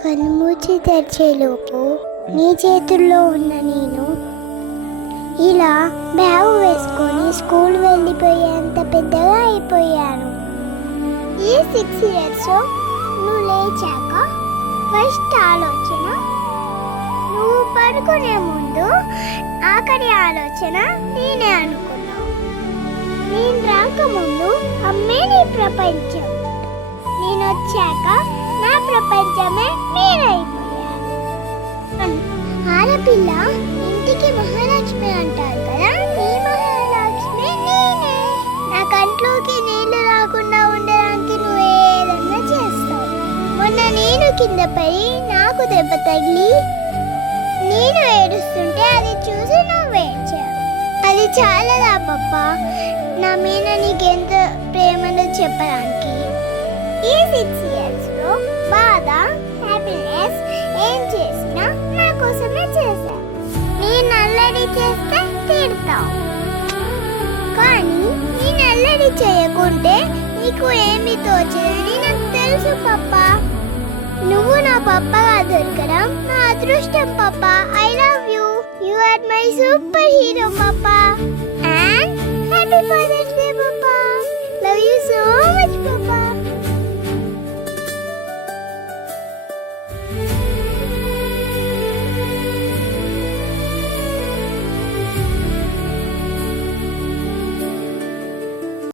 కన్నుమూచి తెరిచేలోపు నీ చేతుల్లో ఉన్న నేను ఇలా బ్యాగ్ వేసుకొని స్కూల్ వెళ్ళిపోయేంత పెద్దగా అయిపోయాను. ఈ 6 years నువ్వు లేచాక ఫస్ట్ ఆలోచన, నువ్వు పడుకునే ముందు ఆఖరి ఆలోచన నేనే అనుకున్నావు. నేను రాకముందు అమ్మే నీ ప్రపంచం, నేను వచ్చాక నా ప్రపంచమే మీరైపోయారు. ఆడపిల్ల ఇంటికి మహాలక్ష్మి అంటారు కదా, నీ మహాలక్ష్మి నేనే. నా కంట్లోకి నీళ్లు రాకుండా ఉండడానికి నువ్వు ఏదన్నా చేస్తావు. మొన్న నేను కింద పడి నాకు దెబ్బ తగిలి నేను ఏడుస్తుంటే అది చూసి నువ్వు ఏడ్చావు. అది చాలదా పప్ప నా మీద నీకెంత ప్రేమను చెప్పడానికి? ఈ 6 years బాధ, హ్యాపీనెస్ ఏం చేసినా నా కోసమే చేశావు. నేను అల్లరి చేస్తే తిడతావు, కానీ నేను అల్లరి చేయకుంటే నీకు ఏమి తోచదని నాకు తెలుసు పప్ప. నువ్వు నా పప్పగా దొరకడం నా అదృష్టం పప్ప. I love you. You are my superhero పప్ప. అండ్ హ్యాపీ ఫాదర్స్ డే పప్ప. లవ్ యూ సో మచ్ పప్ప.